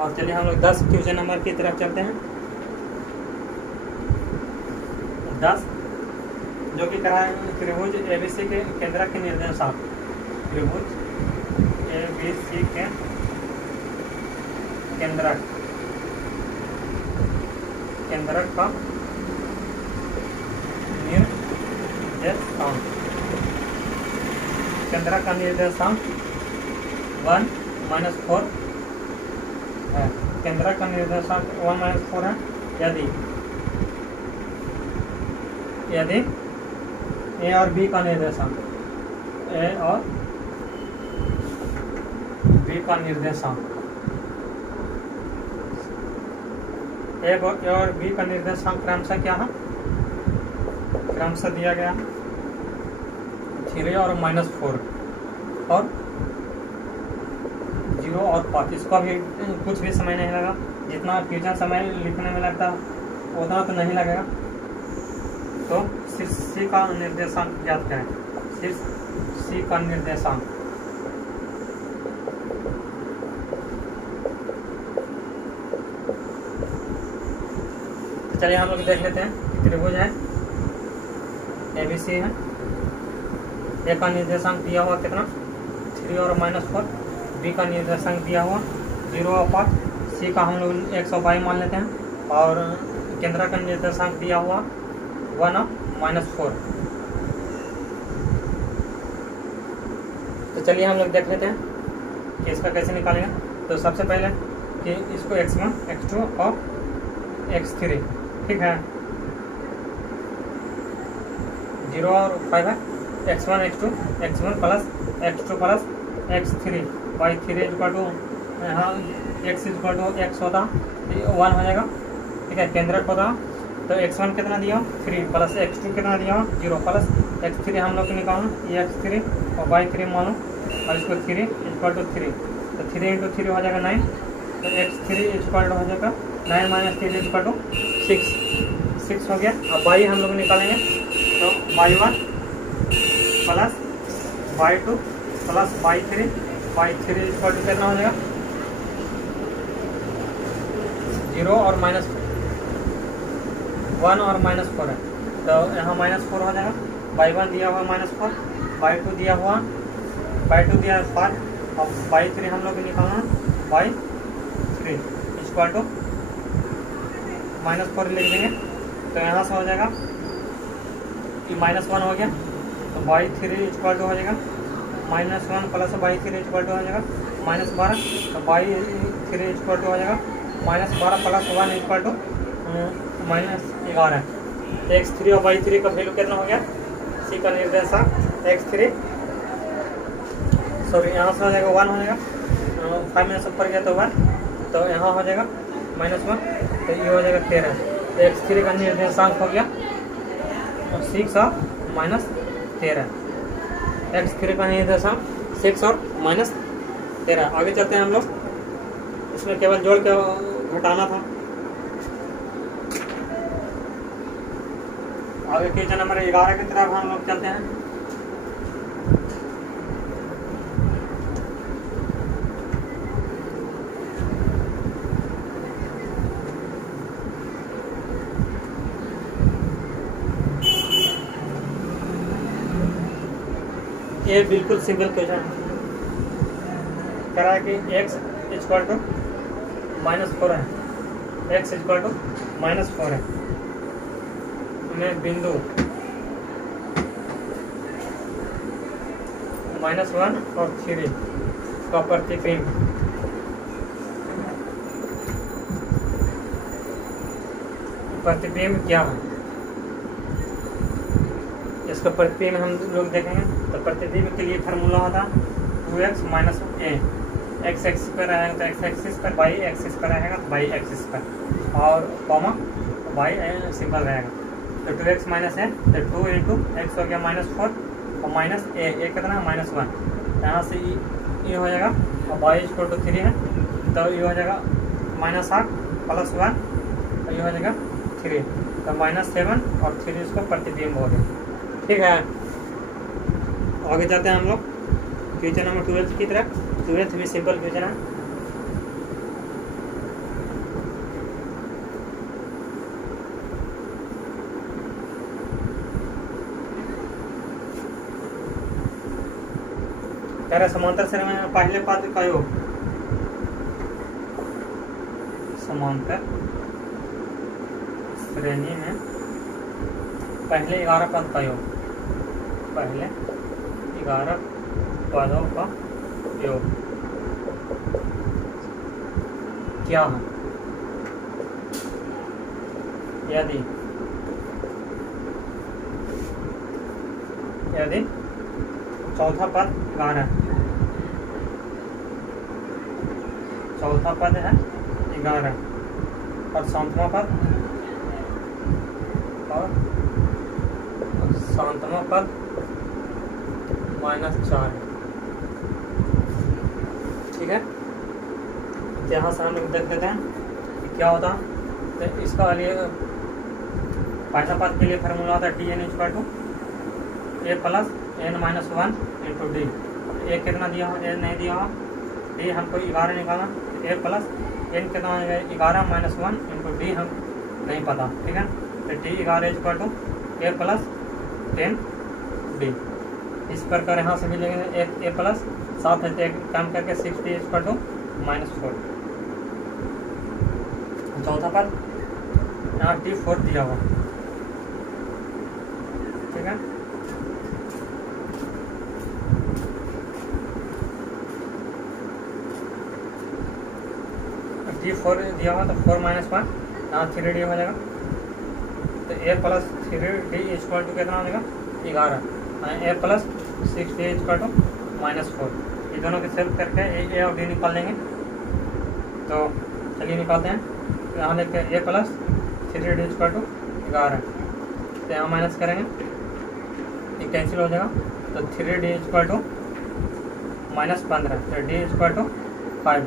और चलिए हम लोग 10 क्वेश्चन नंबर की तरफ चलते हैं। 10 जो कि करा है त्रिभुज ABC के केंद्रक के निर्देशांक, त्रिभुज ABC के केंद्रक का निर्देशांक, केंद्रक का निर्देशांक 1-4 है, केंद्रक का निर्देशांक 1-4 है। यदि A और B का निर्देशांक, A और B का निर्देशांक, A और B का निर्देशांक क्रमशः क्या है, क्रमशः दिया गया 3 और -4 और 0 और 5। इसका भी कुछ भी समय नहीं लगा, जितना क्वेश्चन समय लिखने में लगता उतना तो नहीं लगेगा। तो शीर्ष C का निर्देशांक ज्ञात करें, शीर्ष C का निर्देशांक चलिए हम लोग देख लेते हैं। त्रिभुज है ABC है, A का निर्देशांक दिया हुआ कितना 3 और -4, B का निर्देशांक दिया हुआ 0 और 5, C का हम लोग 122 मान लेते हैं, और केंद्र का निर्देशांक दिया हुआ 1 और -4। तो चलिए हम लोग देख लेते हैं कि इसका कैसे निकालेंगे। तो सबसे पहले कि इसको x1 x2 और x3, ठीक है, 0 और 5 है, x1 x2 x1 plus x2 plus x3 y3 equal to यहाँ x इक्वल टू x होता 1 हो जाएगा, ठीक है, केंद्रक होता। तो x1 कितना दिया 3 प्लस x2 कितना दिया 0 प्लस x3 हम लोग को निकालना, ये x3 और y3 मानो और इसको 3 इक्वल टू 3, तो 3 इंटू 3 हो जाएगा 9, तो x3 इक्वल टू हो जाएगा 9 माइनस 3 इक्वल टू 6 हो गया। अब y हम लोग निकालेंगे, तो y1 plus y2 plus y3 equal to कितना हो जाएगा 0 और माइनस 1 और माइनस 4 है, तो यहाँ माइनस 4 हो जाएगा। y1 दिया हुआ -4, y2 दिया हुआ 5 और y3 हम लोग निकालना y3 इक्वल टू -4 लिख देंगे, तो यहाँ से हो जाएगा कि -1 हो गया, तो y3 इक्वल टू हो जाएगा -1 प्लस y3 इक्वल टू हो जाएगा -12, तो y3 इक्वल टू हो जाएगा -12 प्लस 1 इक्वल टू -11। x3 और y3 का वैल्यू कितना हो गया, सी का निर्देशांक x3 सॉरी यहाँ से हो जाएगा 1 हो जाएगा, 5 में ऊपर गया तो 1, तो यहाँ हो जाएगा -1, तो ये हो जाएगा 13। तो x3 का निर्देशांक हो गया 6 और -13, x3 का निर्देशांक 6 और -13। आगे चलते हैं हम लोग, इसमें केवल जोड़ के घटाना था। आगे क्वेश्चन नंबर 11 की तरफ हम लोग चलते हैं। ये बिल्कुल सिंपल क्वेश्चन है, कह रहा है कि x इक्वल टू -4 है, x इक्वल टू -4 है, में बिंदु -1 और 3 का प्रतिबिंब क्या है, इसका प्रतिबिंब हम लोग देखेंगे। तो प्रतिबिंब के लिए फार्मूला होता 2x minus a, x axis पर रहेगा तो x एक्सिस पर, y एक्सिस पर रहेगा तो y एक्सिस पर, और कॉमा y सिंपल रहेगा। तो 2x माइनस है, तो 2 इंटू एक्स हो गया -4 और माइनस a कितना -1, यहाँ से ये हो जाएगा और y इक्वल टू 3 है, तो ये हो जाएगा -8 प्लस 1, तो ये हो जाएगा 3, तो -7 और 3 इसको प्रतिबिंब हो गया, ठीक है। आगे जाते हैं हम लोग क्वेश्चन नंबर 12 की तरफ। 12 भी सिंपल क्वेश्चन है। कह रहे समांतर श्रेणी में पहले पद का योग, समांतर श्रेणी में पहले 11 पद का योग, पहले 11 पदों का योग क्या है। यदि चौथा पद 11, चौथा पद है 11 और सातवां पद -4, ठीक है। यहाँ से हम लोग देख लेते हैं कि क्या होता है। तो इसका लिए पहला पद के लिए फार्मूला होता है dn equal to a plus n minus 1 into D. A कितना दिया हो, ए नहीं दिया हो, डी हमको 11 निकालना, a प्लस n कितना हो जाएगा 11 माइनस 1 इंटू डी हम नहीं पता, ठीक है। तो D 11 equal to a plus 10 D. इस प्रकार यहाँ से मिलेंगे एक a प्लस 7 है, तो एक काम करके 60 इक्वल टू -4। चौथा पद यहाँ T4 दिया हुआ, ठीक है। डी 4 दिया हुआ तो 4 माइनस 1 यहाँ 3D हो जाएगा। तो A plus 3D equal to कितना हो जाएगा 11। ए प्लस 6D इक्वल टू -4। ये दोनों के सेल्फ करके ए और डी निकाल लेंगे। तो चलिए निकालते हैं। तो यहाँ लिखते हैं ए प्लस 3D इक्वल टू 11। तो यहाँ माइनस करेंगे, ये कैंसिल हो जाएगा। तो 3D इक्वल टू -15। तो डी इक्वल टू 5।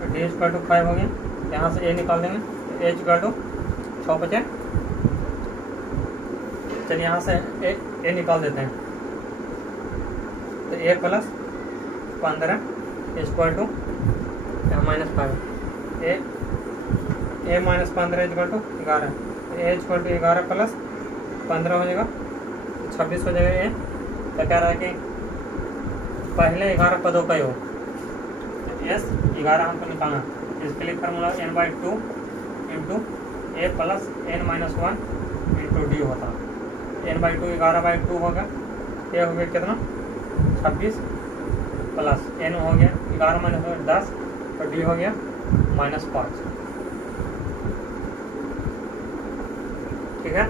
तो डी इक्वल टू 5 हो गया। यहाँ से ए निकाल देंगे। तो ए इक्वल टू 6 बचे। चलिए यहाँ से ए निकाल देते हैं। तो A plus 15 equal to -5। A minus 15 equal to 11। A equal to 11 plus 15 हो जाएगा 26 हो जाएगा। ए तो कह रहा है कि पहले 11 पदों का योग। एस 11 हमको निकालना। इसके लिए फार्मूला n/2 इंटू ए प्लस n-1 इंटू डी होता। n/2 11/2 होगा। ए हो गया कितना 26 प्लस n हो गया 11 माइनस 10 और डी हो गया -5। ठीक है।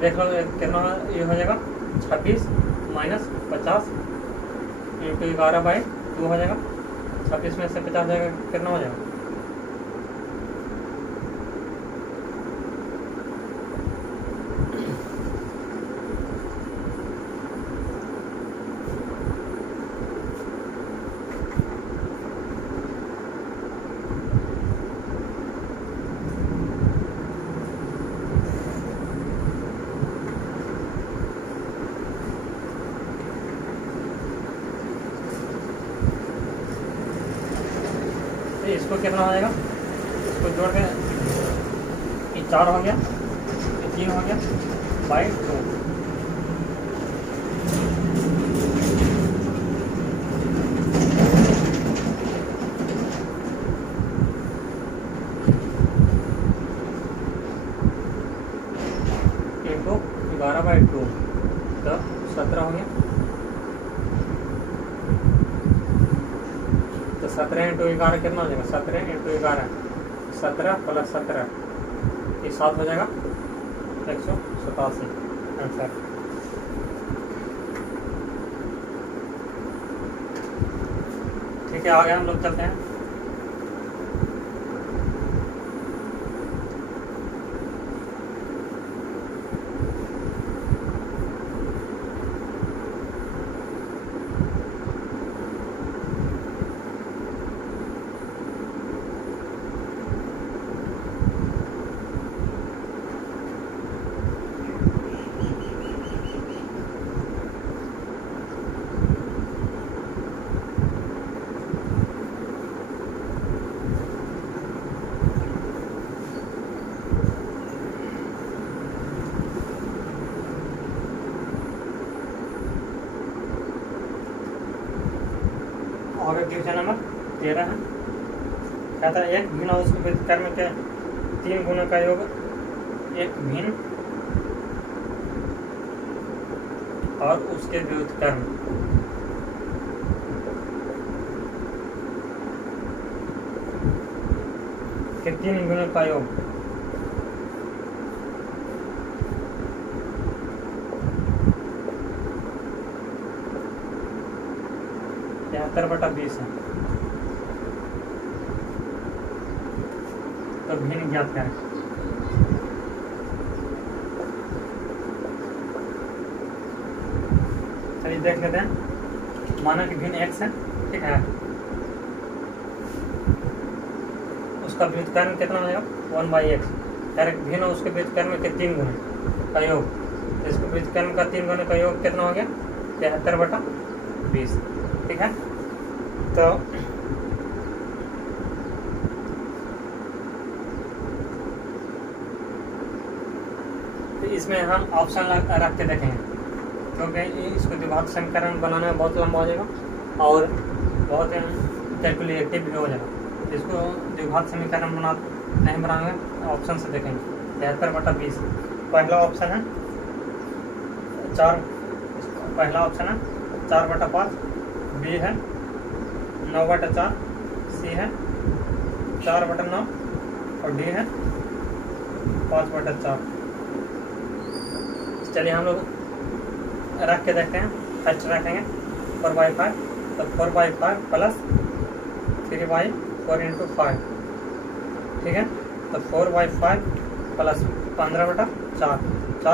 देख लो कितना ये हो जाएगा 26 माइनस 50 इंटू 11/2 हो जाएगा। 26 में से 50 जाएगा कितना हो जाएगा इसको कितना हो जाएगा, इसको जोड़ के ये 4 हो गया, ये 3 हो गया बाई 2। इंटू 11/2 तो 17 हो गया। तो 17 इंटू 11 कितना हो जाएगा 17 इंटू 11 17 प्लस 17 ये 7 हो जाएगा 187 आंसर। ठीक है, आगे हम लोग चलते हैं। और क्वेश्चन नंबर 13 है। कहता है एक भिन्न और उसके विपरीत कर्म के 3 गुणों का योग एक भिन्न और उसके विरुद्ध कर्म के 3 गुणों का योग बटा 20 है। तो भिन्न ज्ञात करें। चलिए देख लेते हैं। माना कि भिन्न x है, ठीक है, उसका विरुद्ध कर्म कितना हो जाएगा 1/x। डायरेक्ट भिन्न और उसके विरुद्ध कर्म के 3 गुण का योग। इसके विरुद्ध कर्म का 3 गुण का योग कितना हो गया 73/20। ठीक है। तो इसमें हम ऑप्शन रख के देखेंगे, क्योंकि इसको द्विघात समीकरण बनाने में बहुत लंबा हो जाएगा और बहुत कैलकुलेटिव भी हो जाएगा। इसको द्विघात समीकरण नहीं बनाएंगे, ऑप्शन से देखेंगे 73/20 पहला ऑप्शन है 4, पहला ऑप्शन है 4/5, बी है 9/4, सी है 4/9 और डी है 5/4। चलिए हम लोग रख के देखते हैं। फर्स्ट रखेंगे 4/5, तो 4/5 प्लस 3/4 × 5, ठीक है। तो 4/5 प्लस 15/4, 4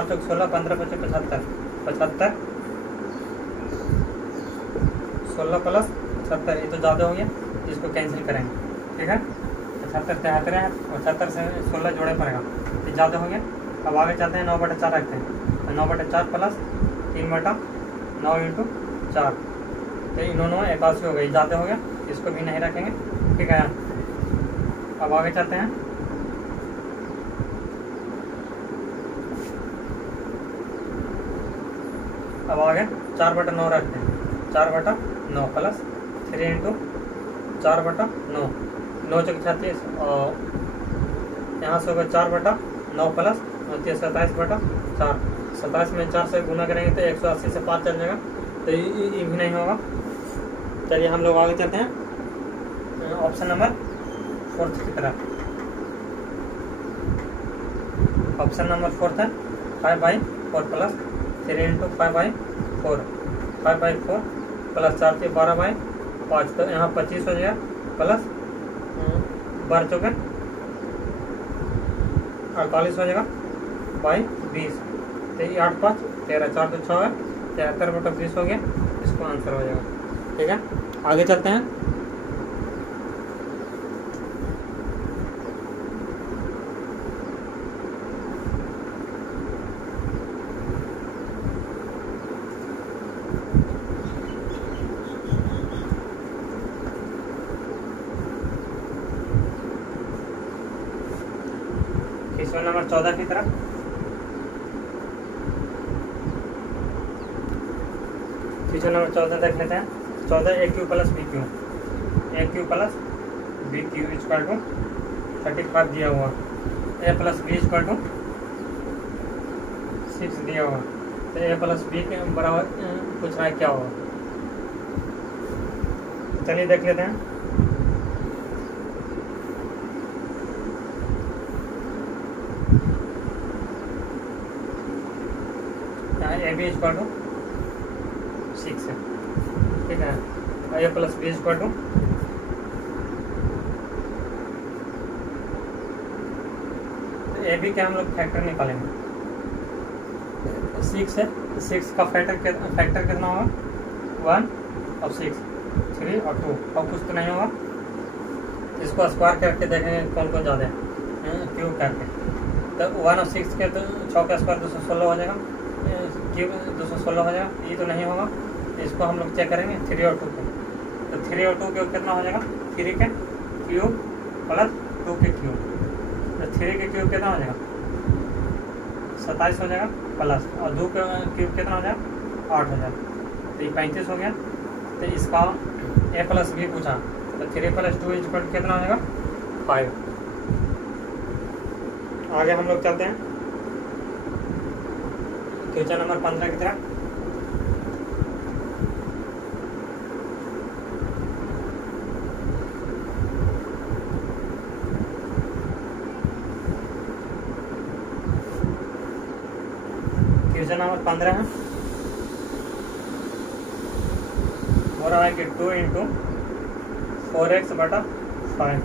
चौक 16, 15 × 5 = 75, 16 प्लस 75, ये तो ज़्यादा हो गया, इसको कैंसिल करेंगे, ठीक है। 75 73 है, 75 से 16 जोड़े पड़ेगा, ये ज़्यादा हो गया। अब आगे चलते हैं, 9/4 रखते हैं, तो 9/4 प्लस 3/9 × 4, तो इन दोनों 81 हो गई, ज़्यादा हो गया, इसको भी नहीं रखेंगे, ठीक है। अब आगे चलते हैं, अब आगे 4/9 रखते हैं, 4/9 प्लस 3 × 4/9, 9 चौक 36, और यहाँ से होगा 4/9 प्लस 27/4, 27 में 4 से गुना करेंगे तो 180 से 5 चल जाएगा, तो ये भी नहीं होगा। चलिए हम लोग आगे चलते हैं ऑप्शन नंबर 4 की तरफ। ऑप्शन नंबर 4 है 5/4 प्लस 3 × 5/4, 5/4 प्लस 4 से 12/5, तो यहाँ 25 हो जाएगा, प्लस 12 चौके 48 हो जाएगा बाई 20, तो ये 8 5 13, 4 तो 6 है, 73/20 हो गया, इसको आंसर हो जाएगा, ठीक है। आगे चलते हैं, क्वेश्चन नंबर 14 की तरफ। क्वेश्चन नंबर 14 देख लेते हैं। 14 AQ plus BQ, AQ plus BQ equal to 35 दिया हुआ, A plus B equal to 6 दिया हुआ, तो A प्लस B के बराबर पूछ रहा है क्या होगा। चलिए देख लेते हैं। AB इक्वल टू 6 है, ठीक है। A plus B equal to AB के हम लोग फैक्टर निकालेंगे। 6 है, 6 का फैक्टर कितना होगा? 1 और 6, 3 और 2, और कुछ तो नहीं होगा। इसको स्क्वायर करके देखेंगे कौन कौन ज़्यादा है, क्यूब करके। तो 1 और 6 के तो 6 का स्क्वायर 216 हो जाएगा, क्यूब 216 हो जाएगा, ये तो नहीं होगा। इसको हम लोग चेक करेंगे 3 और 2 के, तो 3 और 2 के कितना हो जाएगा? 3 के क्यूब प्लस 2 के क्यूब, तो 3 के क्यूब कितना हो जाएगा? 27 हो जाएगा, प्लस और 2 के क्यूब कितना हो जाएगा? 8 हो जाएगा, तो ये 35 हो गया। तो इसका A प्लस B पूछा, तो 3 + 2 इक्वल कितना हो जाएगा? 5। आगे हम लोग चलते हैं क्वेश्चन नंबर 15 की तरफ। क्वेश्चन नंबर 15 है, हो रहा है कि 2 × 4x/5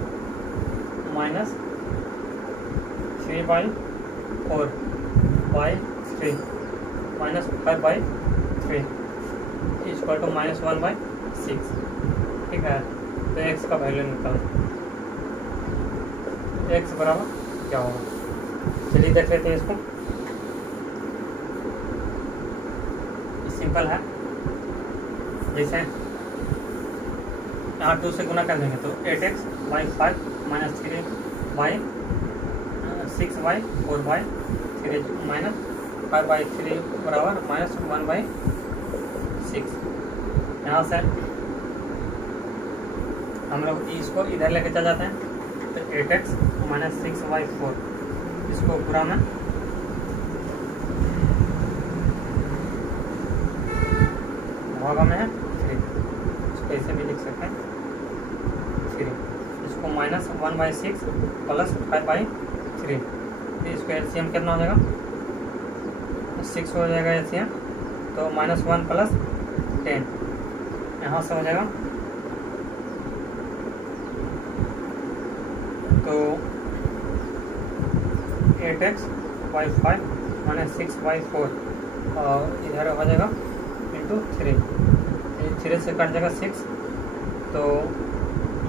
minus 3/4/3 minus 5/3 equal to -1/6, ठीक है। तो x का वैल्यू निकालना, x बराबर क्या होगा? चलिए देख लेते हैं इसको। सिंपल है, जैसे यहाँ 2 से गुना कर देंगे तो 8x/5 माइनस 3/6/4/3 माइनस 5/3 बराबर -1/6। यहाँ से हम लोग इसको इधर लेके चल जाते हैं, तो 8x - 6/4, इसको पूरा में भागा में है 3, इसको ऐसे भी लिख सकते हैं 3। इसको -1/6 प्लस 5/3, इसको एलसीएम कितना हो जाएगा 6 हो जाएगा एलसीएम, तो -1 + 10 यहाँ से हो जाएगा, तो 8x/5 माने 6/4 और इधर हो जाएगा × 3, 3 से कट जाएगा 6, तो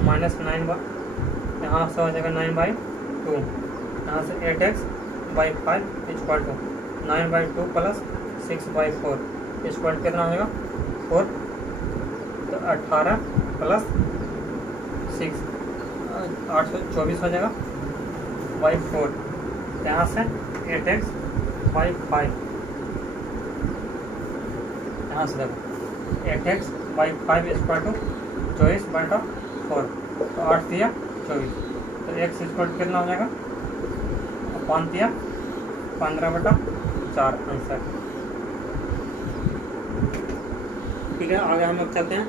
-9 यहाँ से हो जाएगा 9/2, यहाँ से 8x/5 = 9/2 + 6/4 = कितना हो जाएगा 4, तो 18 + 6 824 हो जाएगा /4, यहाँ से 8x/5, यहाँ से देखो 8x/5 = 24/4, तो 8 × 24, तो x = कितना हो जाएगा 5 × 15/4 आंसर। ठीक है, आगे हम लोग चलते हैं।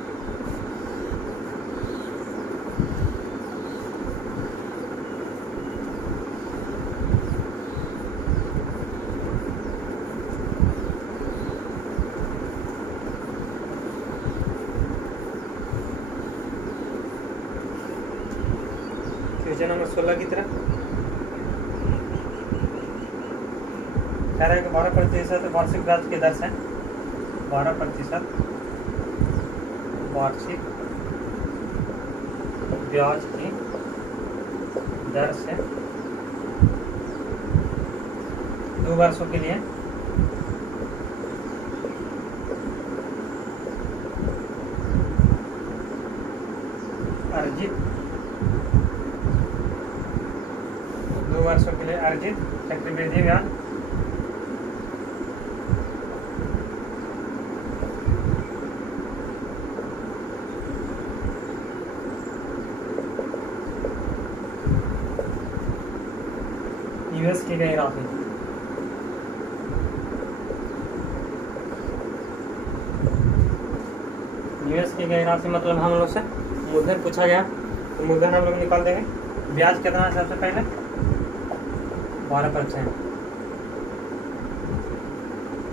क्वेश्चन नंबर 16 की तरफ कह रहा है कि 12% वार्षिक ब्याज की दर से 12% वार्षिक ब्याज की दर से 2 वर्षों के लिए अर्जित 2 वर्षों के लिए अर्जित चक्रवृद्धि ब्याज निवेश की गई राशि मतलब हम लोग से मूलधन पूछा गया, तो मूलधन हम लोग निकाल देंगे। ब्याज कितना है सबसे पहले 12%,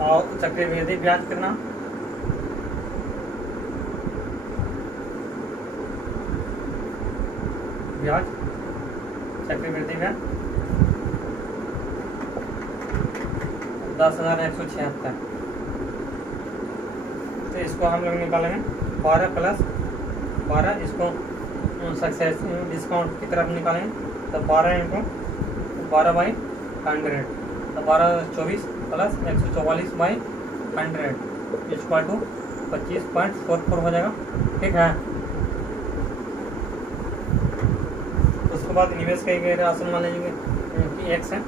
और चक्रवृद्धि ब्याज कितना चक्रवृद्धि ब्याज 10,176, तो इसको हम लोग निकालेंगे 12 + 12, इसको सक्सेस डिस्काउंट की तरफ निकालेंगे, तो 12 × 12/100, तो 1224 + 144/100 = 25.44 हो जाएगा। ठीक है, उसके बाद निवेश की गई राशि मान लीजिए कि x है,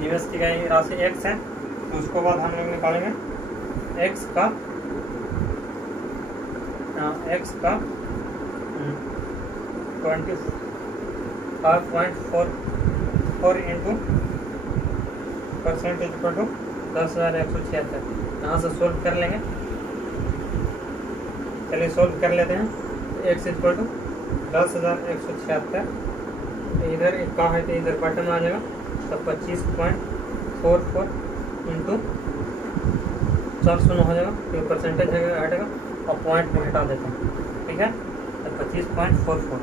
निवेश की गई राशि x है, तो उसको बाद हम लोग निकालेंगे x का 25.44 × % = 10,176, यहाँ से सोल्व कर लेंगे। चलिए सोल्व कर लेते हैं। x = 10,176, इधर का है तो इधर बटन आ जाएगा, तो 25.44 × 4 शून्य हो जाएगा, तो परसेंटेज हटेगा और पॉइंट में हटा देते हैं। ठीक है, तो 25.44,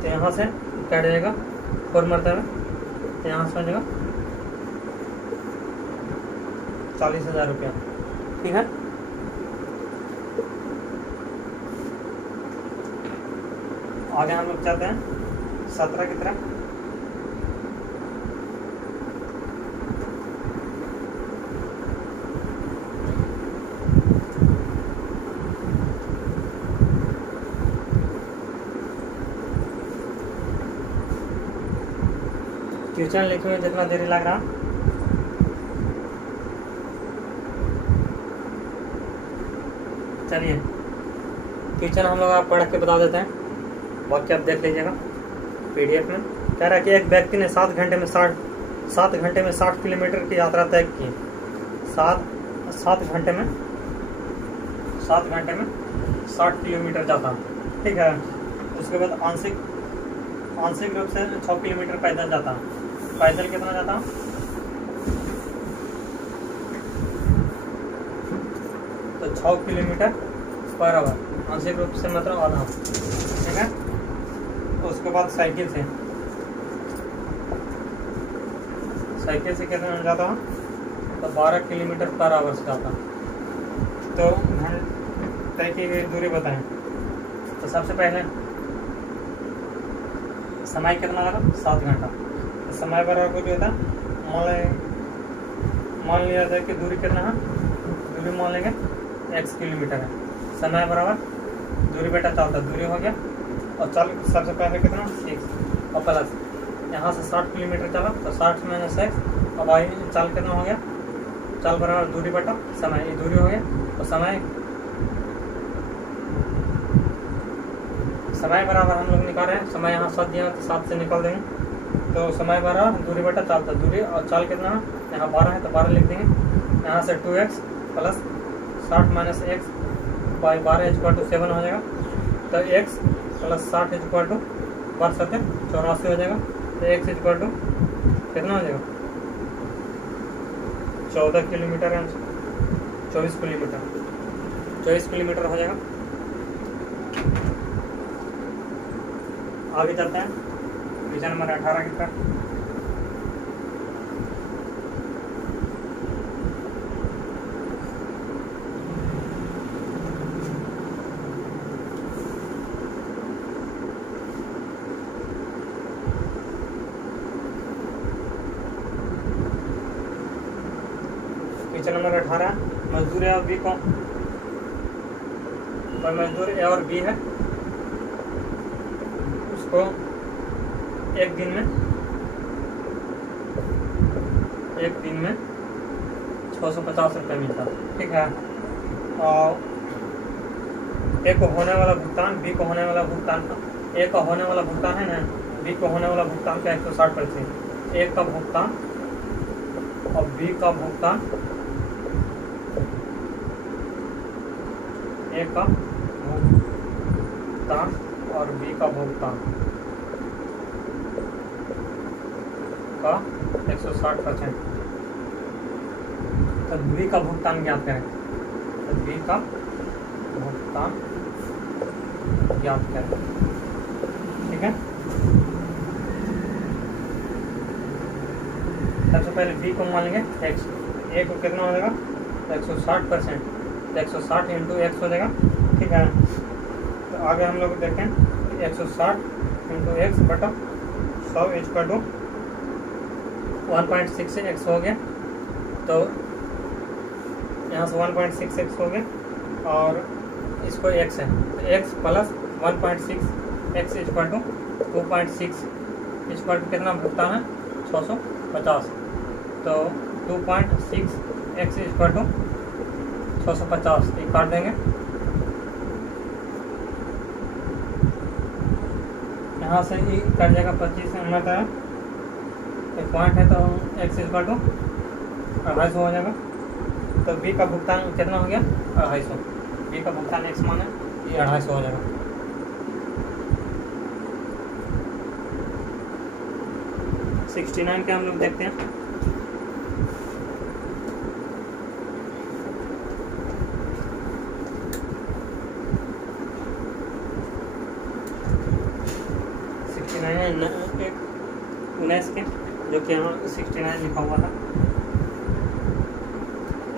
तो यहाँ से कट जाएगा 4 मरतबा, तो यहाँ से हो जाएगा 40,000 रुपया। ठीक है, आगे हम लोग चलते हैं 17 की तरफ। क्वेश्चन लिखे में जितना देरी लग रहा, चलिए क्वेश्चन हम लोग आप पढ़ के बता देते हैं, बाकी आप देख लीजिएगा PDF में। कह रहा है कि एक व्यक्ति ने 7 घंटे में 60 किलोमीटर की यात्रा तय की। 7 7 घंटे में 60 किलोमीटर जाता, ठीक है। उसके बाद आंशिक रूप से 6 किलोमीटर पैदल जाता। पैदल कितना जाता? तो 6 किलोमीटर पर आवर, आंशिक रूप से मतलब आधा, ठीक है। तो उसके बाद साइकिल से कितना जाता हूँ? तो 12 किलोमीटर पर आवर से जाता। तो तय की गई दूरी बताएं। तो सबसे पहले समय कितना लगा? 7 घंटा। तो समय बराबर जो होता मान लिया जाए कि दूरी कितना है, दूरी मान लेंगे x किलोमीटर है। समय बराबर दूरी बेटा चलता, दूरी हो गया, और चल सबसे पहले कितना 6 और प्लस यहाँ से 60 किलोमीटर चला, तो 60 माइनस x, अब आई चल कितना हो गया, चल बराबर दूरी बेटा समय, ये दूरी हो गया। तो समय बराबर हम लोग निकाल रहे हैं, समय यहाँ 7 दिया तो 7 से निकाल देंगे। तो समय बराबर दूरी बेटा चलता, दूरी और चाल कितना है, यहाँ 12 है तो 12 लिख देंगे। यहाँ से 2x plus 60 minus x by 12 equal to 7 हो जाएगा। तो x प्लस 60 इक्वल टू 12 84 हो जाएगा। तो x इक्वल टू कितना हो जाएगा? 14 किलोमीटर है, 24 किलोमीटर हो जाएगा। आगे चलते हैं क्वेश्चन नंबर 18 की तरफ। क्वेश्चन नंबर 18, मजदूर ए और बी को, मजदूर ए और बी है, उसको एक दिन में 650 रुपये मिलता, ठीक है। और ए को होने वाला भुगतान, बी को होने वाला भुगतान, ए का होने वाला भुगतान है ना, बी को होने वाला भुगतान का 160%, ए का भुगतान और बी का भुगतान, ए का भुगतान और बी का भुगतान का 160%। तो बी का भुगतान ज्ञात करें, तो बी का भुगतान ज्ञात करें, ठीक है। सबसे पहले बी को मान लेंगे x, ए को कितना हो जाएगा 160%, तो 160 इंटू एक्स हो जाएगा, ठीक है। तो आगे हम लोग देखें 160 इंटू एक्स बटा 100 इक्वल टू 1.66 हो गया। तो यहाँ से 1.66 हो गया और इसको x है, तो x plus 1.6 x equal to 2.6 equal to कितना भुगतान है 650। तो 2.6 x इक्वल टू 650, ये काट देंगे। यहाँ से ये कट जाएगा 25 मतलब है, एक पॉइंट है तो x इक्वल टू 250 हो जाएगा। तो बी का भुगतान कितना हो गया 250, बी का भुगतान x माने ये 250 हो जाएगा। सिक्सटी 69 के हम लोग देखते हैं। उन्नीस के जो कि यहाँ 69 लिखा हुआ था।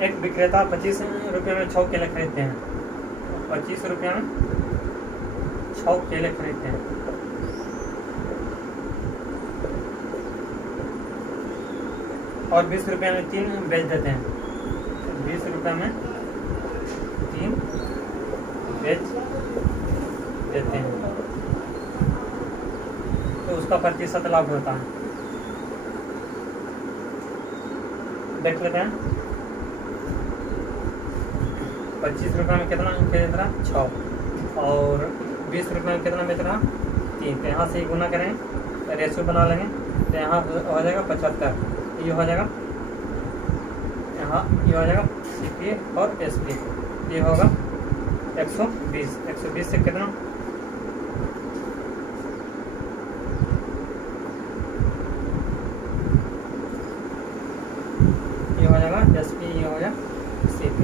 एक विक्रेता 25 रुपये में 6 केले खरीदते हैं, 25 रुपये में 6 केले खरीदते हैं। और 20 रुपये में 3 बेच देते हैं, 20 रुपये में 3 बेच देते हैं, तो उसका प्रतिशत लाभ होता है। देख लेते हैं 25 रुपये में कितना बेच रहा 6 और 20 रुपये में कितना बेच रहा 3। तो यहाँ से गुना करें, रेशो बना लेंगे, तो यहाँ हो जाएगा 75, ये हो जाएगा यहाँ ये हो जाएगा CP और SP, ये होगा 120। 120 से कितना, ये हो जाएगा SP, ये हो जाएगा CP।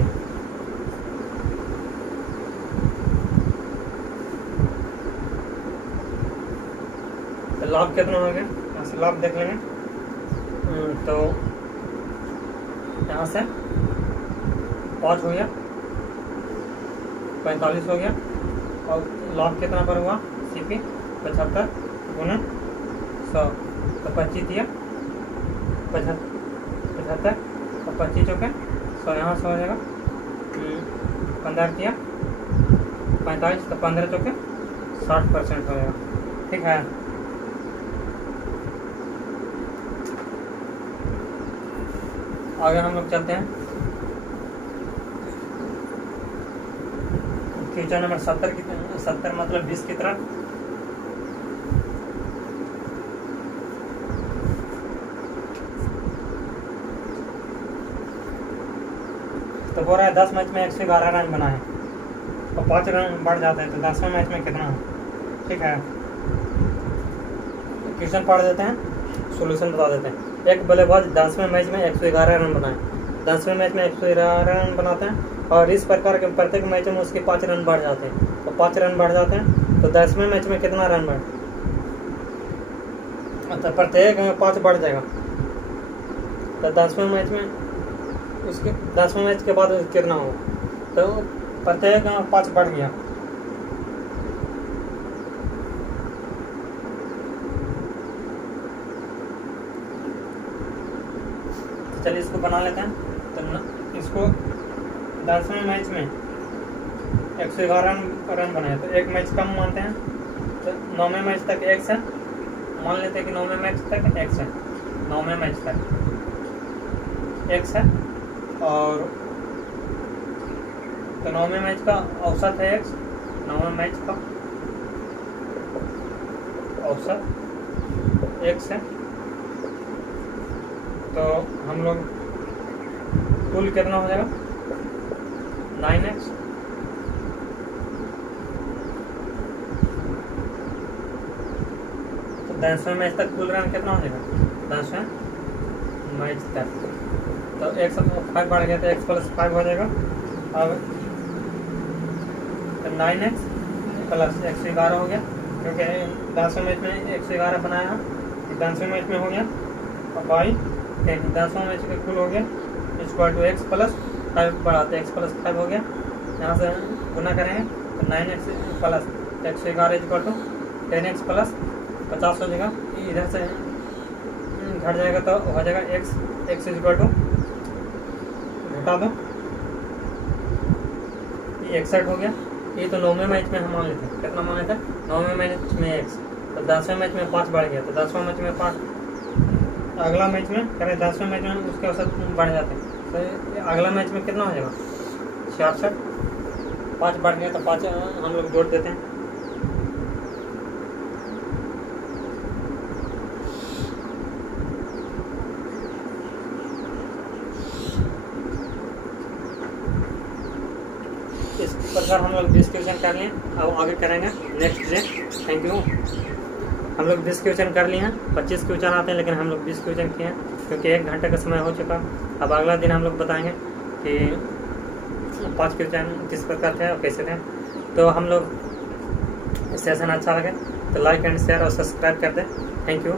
तो लाभ कितना हो गया, यहाँ से लाभ देख लेंगे। तो यहाँ से 5 हो गया, 45 हो गया, और लाभ कितना पर हुआ, CP 75 गुना 100, तो 25 दिया 75 और 25 चौके 100, यहाँ से हो जाएगा 15 किया 45, तो 15 चौके 60% हो जाएगा। ठीक है, आगे हम लोग चलते हैं। क्वेश्चन नंबर 70 मतलब 20 की तरफ। तो बोल रहा है 10 मैच में 111 रन बनाए और 5 रन बढ़ जाते हैं, तो 10वें मैच में कितना है। ठीक है, क्वेश्चन पढ़ देते हैं, सॉल्यूशन बता देते हैं। एक बल्लेबाज 10वें मैच में 111 रन बनाए, 10वें मैच में 111 रन बनाते हैं और इस प्रकार के प्रत्येक मैच में उसके 5 रन बढ़ जाते हैं, तो 5 रन बढ़ जाते हैं, तो 10वें मैच में कितना रन बढ़, तो प्रत्येक में 5 बढ़ जाएगा, तो 10वें मैच में उसके 10वें मैच के बाद कितना होगा, तो प्रत्येक में 5 बढ़ गया। चलिए इसको बना लेते हैं। तो इसको 10वें मैच में 111 रन बनाए, तो एक मैच कम मानते हैं, तो 9वें मैच तक X है, मान लेते हैं कि 9वें मैच तक X है, 9वें मैच तक X है, और तो 9वें मैच का औसत है X, 9वें मैच का औसत X है, तो हम लोग कुल कितना हो जाएगा 9x, तो 10वें मैच तक कुल रन कितना हो जाएगा 10वें मैच तक, तो x 5 बढ़ गया, तो x + 5 हो जाएगा। अब तो 9x + 111 हो गया, क्योंकि 10वें मैच में 111 बनाया है, 10वें मैच में हो गया, और बाई 10वें मैच का कुल हो गया = x + 5 बढ़ाते, x + 5 हो गया, यहाँ से गुना करेंगे तो 9x + 111 = 10x + 50 हो जाएगा, इधर से घट जाएगा तो हो जाएगा x = घटा दो, ये 61 हो गया। ये तो 9वें मैच में हम मान लेते हैं, कितना मान लेते हैं 9वें मैच में x, तो 10वें मैच में 5 बढ़ गया, तो 10वें मैच में 5, अगला मैच में करें 10वें मैच में उसके औसत बढ़ जाते हैं, तो अगला मैच में कितना हो जाएगा 66, 5 बढ़ गया, तो 5 हम लोग जोड़ देते हैं। इस प्रकार हम लोग 20 क्वेश्चन कर लिए, अब आगे करेंगे नेक्स्ट डे। Thank you. हम लोग 20 क्वेश्चन कर लिए हैं, 25 क्वेश्चन आते हैं, लेकिन हम लोग 20 क्वेश्चन किए हैं, क्योंकि 1 घंटे का समय हो चुका। अब अगला दिन हम लोग बताएंगे कि 5 क्वेश्चन किस प्रकार थे और कैसे थे। तो हम लोग सेशन अच्छा लगे तो लाइक एंड शेयर और सब्सक्राइब कर दें। Thank you.